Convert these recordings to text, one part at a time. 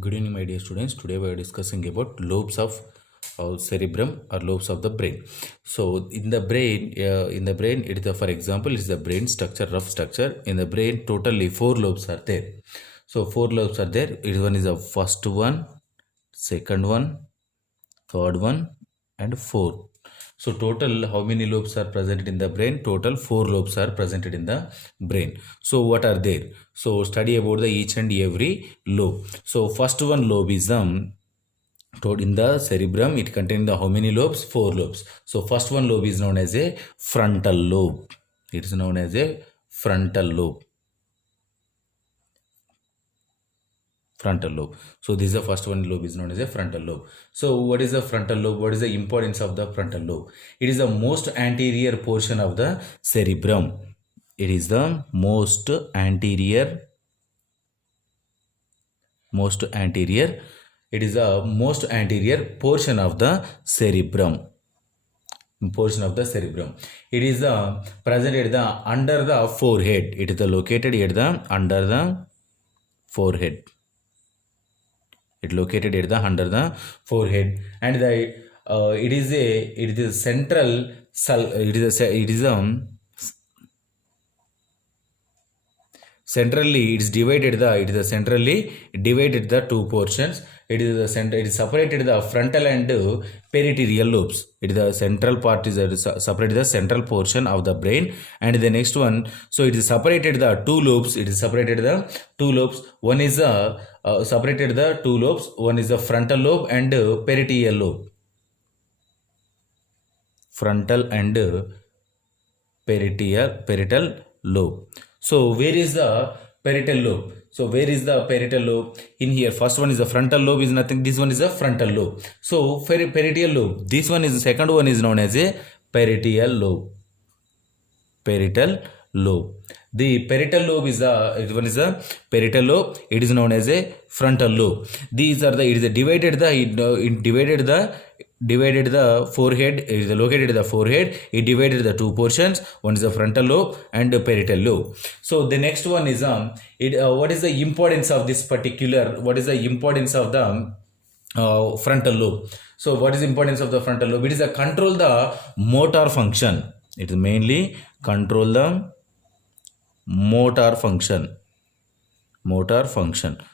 Good evening, my dear students. Today we are discussing about lobes of cerebrum or lobes of the brain. So, in the brain, it is for example, is the brain structure, rough structure. In the brain, totally four lobes are there. So, four lobes are there. One is the first one, second one, third one, and fourth. So total how many lobes are present in the brain? Total four lobes are presented in the brain. So what are there? So study about the each and every lobe. So first one lobe is in the cerebrum. It contains the how many lobes? Four lobes. So first one lobe is known as a frontal lobe. It is known as a frontal lobe. Frontal lobe. So this is the first one lobe is known as a frontal lobe. So what is the frontal lobe? What is the importance of the frontal lobe? It is the most anterior portion of the cerebrum. It is the most anterior. It is the most anterior portion of the cerebrum. It is present at the under the forehead. It is located at the under the forehead. It located at the under the forehead, and it is a central centrally it is centrally divided the two portions. It is separated the frontal and peripheral lobes. It is the central part is separated the central portion of the brain, and the next one, so it is separated the two lobes. One is separated the two lobes. One is the frontal lobe and parietal lobe. Frontal and parietal lobe. So where is the parietal lobe? In here, first one is the frontal lobe is nothing. This one is the frontal lobe. So parietal lobe. This one is the second one is known as a parietal lobe. The parietal lobe is the parietal lobe. It is known as a frontal lobe. These are divided the forehead. It is located in the forehead. It divided the two portions. One is the frontal lobe and the parietal lobe. So the next one is what is the importance of this particular? What is the importance of the frontal lobe? So what is the importance of the frontal lobe? It is control the motor function. It is mainly control the motor function.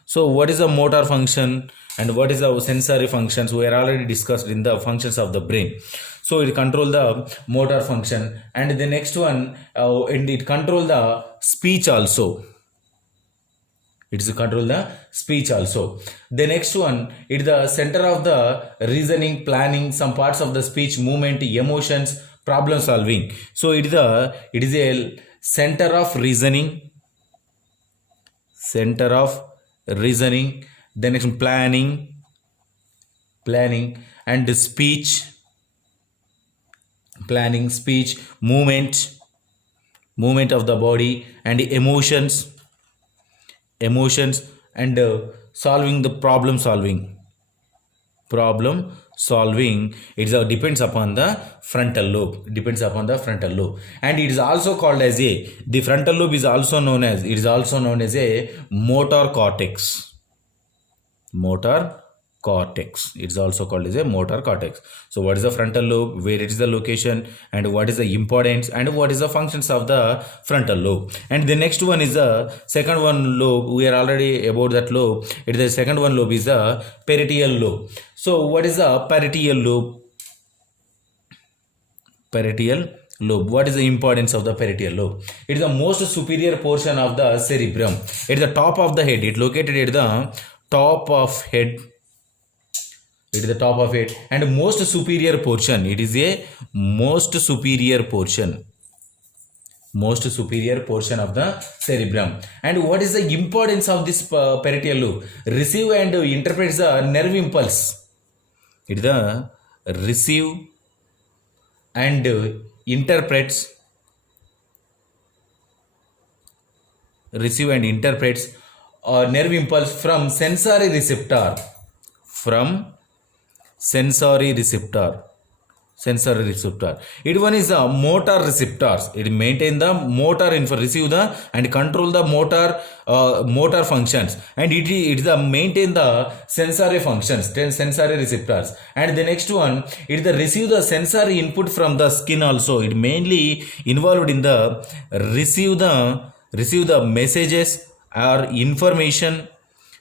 So what is the motor function and what is the sensory functions? We are already discussed in the functions of the brain. So it control the motor function, and the next one and it control the speech also. It is control the speech also. The next one, it is the center of the reasoning, planning, some parts of the speech, movement, emotions, problem solving. So it is a center of reasoning, the next planning and speech, movement of the body, and emotions and solving the problem solving. It depends upon the frontal lobe. And it is also called as the frontal lobe is also known as a motor cortex. It is also called as a motor cortex. So what is the frontal lobe, where it is the location, and what is the importance, and what is the functions of the frontal lobe? And the next one is the second one lobe. We are already about that lobe. It is the second one lobe is the parietal lobe. So what is the parietal lobe? What is the importance of the parietal lobe? It is the most superior portion of the cerebrum. It is the top of the head. It located at the top of head. And most superior portion. It is a most superior portion of the cerebrum. And what is the importance of this parietal lobe? Receive and interprets the nerve impulse. It is the receive and interprets nerve impulse from sensory receptor. sensory receptor. It one is the motor receptors. It maintain the motor receive the and control the motor functions, and it is the maintain the sensory functions, 10 sensory receptors. And the next one, it is the receive the sensory input from the skin also. It mainly involved in the receive the messages or information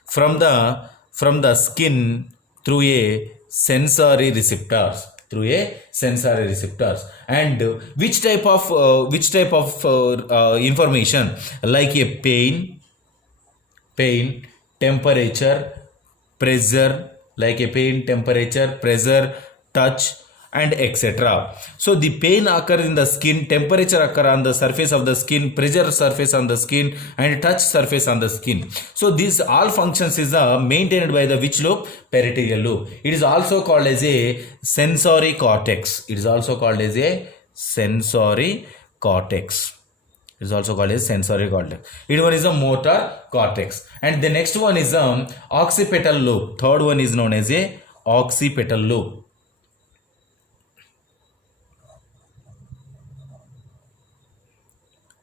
from the skin through a sensory receptors, and which type of information, like a pain, temperature, pressure, like a pain, temperature, pressure, touch, and etc. So the pain occur in the skin, temperature occur on the surface of the skin, pressure surface on the skin, and touch surface on the skin. So these all functions is maintained by the which lobe? Parietal lobe. It is also called as a sensory cortex. It is also called as a sensory cortex. It is also called as sensory cortex. It one is a motor cortex. And the next one is occipital lobe. Third one is known as a occipital lobe.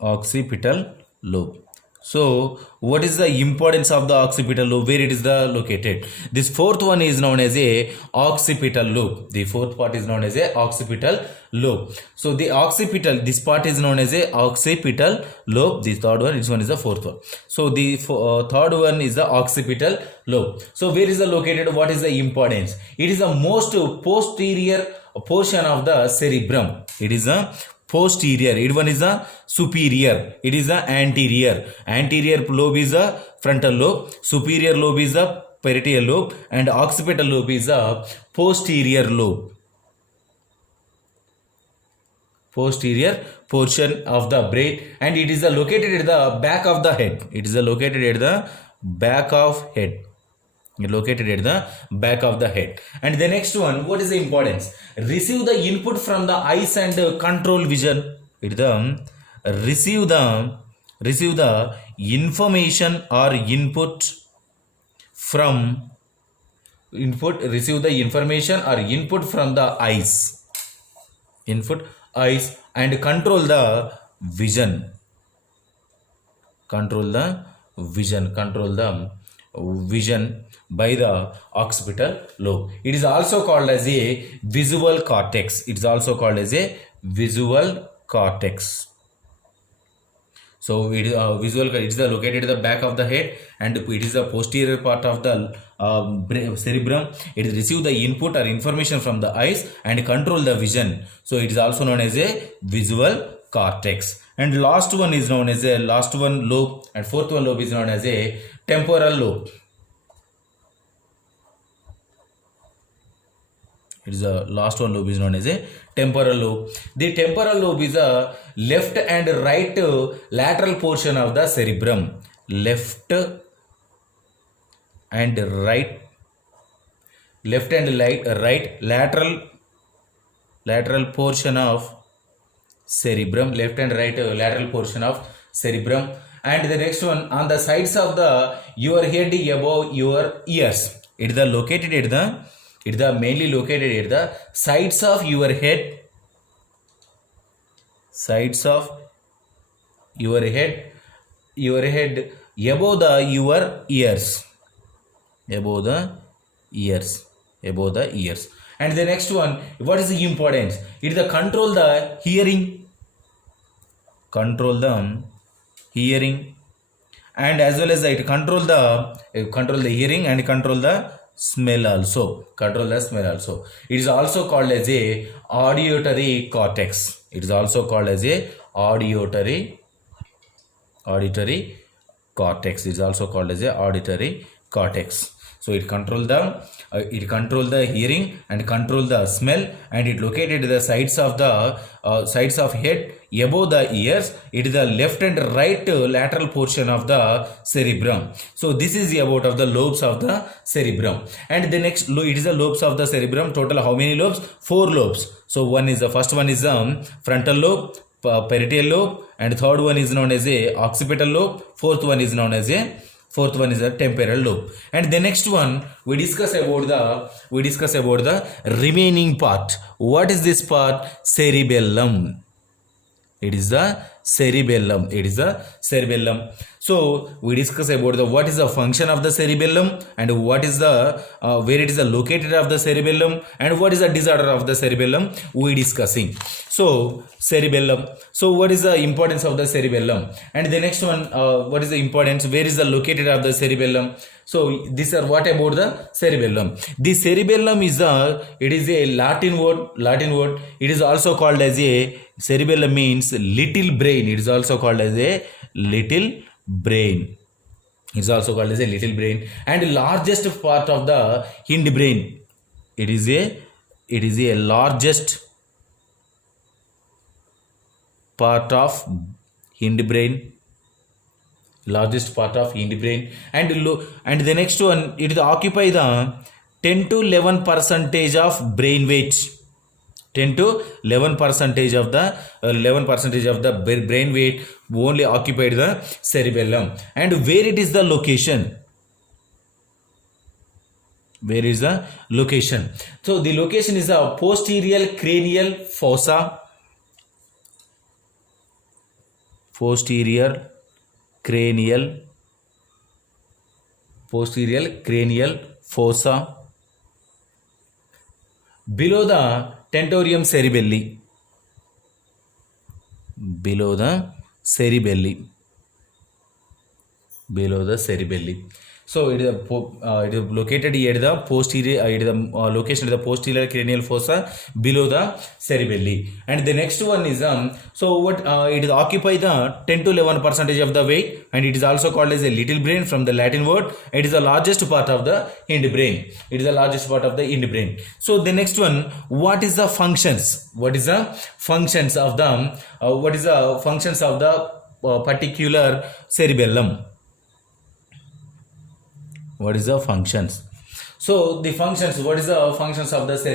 Occipital lobe. So what is the importance of the occipital lobe, where it is located? This fourth one is known as a occipital lobe. The fourth part is known as a occipital lobe. So the occipital, this part is known as a occipital lobe. The third one, this one is the fourth one. So the third one is the occipital lobe. So where is the located? What is the importance? It is the most posterior portion of the cerebrum. It is a posterior. It one is a superior. It is a anterior. Anterior lobe is a frontal lobe. Superior lobe is a parietal lobe, and occipital lobe is a posterior lobe. Posterior portion of the brain, and it is located at the back of the head. It is located at the back of head. Located at the back of the head. And the next one, what is the importance? Receive the input from the eyes and control vision. It receive the information or input from receive the information or input from the eyes, and control the vision. Control the vision by the occipital lobe. It is also called as a visual cortex. It is also called as a visual cortex. So it is it is located at the back of the head, and it is the posterior part of the cerebrum. It receives the input or information from the eyes and control the vision. So it is also known as a visual cortex. And last one is known as a lobe, and fourth one lobe is known as a temporal lobe. It is the last one lobe is known as a temporal lobe. The temporal lobe is a left and right lateral portion of the cerebrum. Left and right lateral portion of cerebrum. Left and right lateral portion of cerebrum. And the next one, on the sides of your head above your ears. It is located at the mainly located at the sides of your head. Sides of your head above your ears. Above the ears. And the next one, what is the importance? It is control the hearing. And as well as it control the hearing and control the smell also. It is also called as a auditory cortex. It is also called as a auditory cortex. It is also called as a auditory cortex. So it control the hearing and control the smell, and it located the sides of head above the ears. It is the left and right lateral portion of the cerebrum. So this is about of the lobes of the cerebrum. And the next, it is the lobes of the cerebrum. Total how many lobes? 4 lobes. So first one is frontal lobe, parietal lobe, and third one is known as a occipital lobe. Fourth one is known as a Fourth one is the temporal lobe. And the next one we discuss about the remaining part. What is this part? Cerebellum. It is the cerebellum. So we discuss about the what is the function of the cerebellum, and what is the where it is located of the cerebellum, and what is the disorder of the cerebellum we discussing. So cerebellum. So what is the importance of the cerebellum? And the next one, what is the importance? Where is the located of the cerebellum? So these are what about the cerebellum. The cerebellum is it is a Latin word. It is also called as a cerebellum means little brain. It is also called as a little brain. It is also called as a little brain, and largest part of the hindbrain. It is a largest part of hindbrain. And the next one, it occupy the 10 to 11% of brain weight. 10 to 11% of the 11% of the brain weight only occupied the cerebellum. And where it is the location? Where is the location? So the location is the posterior cranial fossa. Posterior cranial fossa below the tentorium cerebelli. Below the cerebelli. So it is located at the posterior, location of the posterior cranial fossa below the cerebelli. And the next one is so what it is occupy the 10 to 11% of the weight, and it is also called as a little brain from the Latin word. It is the largest part of the hindbrain. So the next one, what is the functions? What is the functions of the particular cerebellum? What is the functions? So the functions, what is the functions of the cerebellum?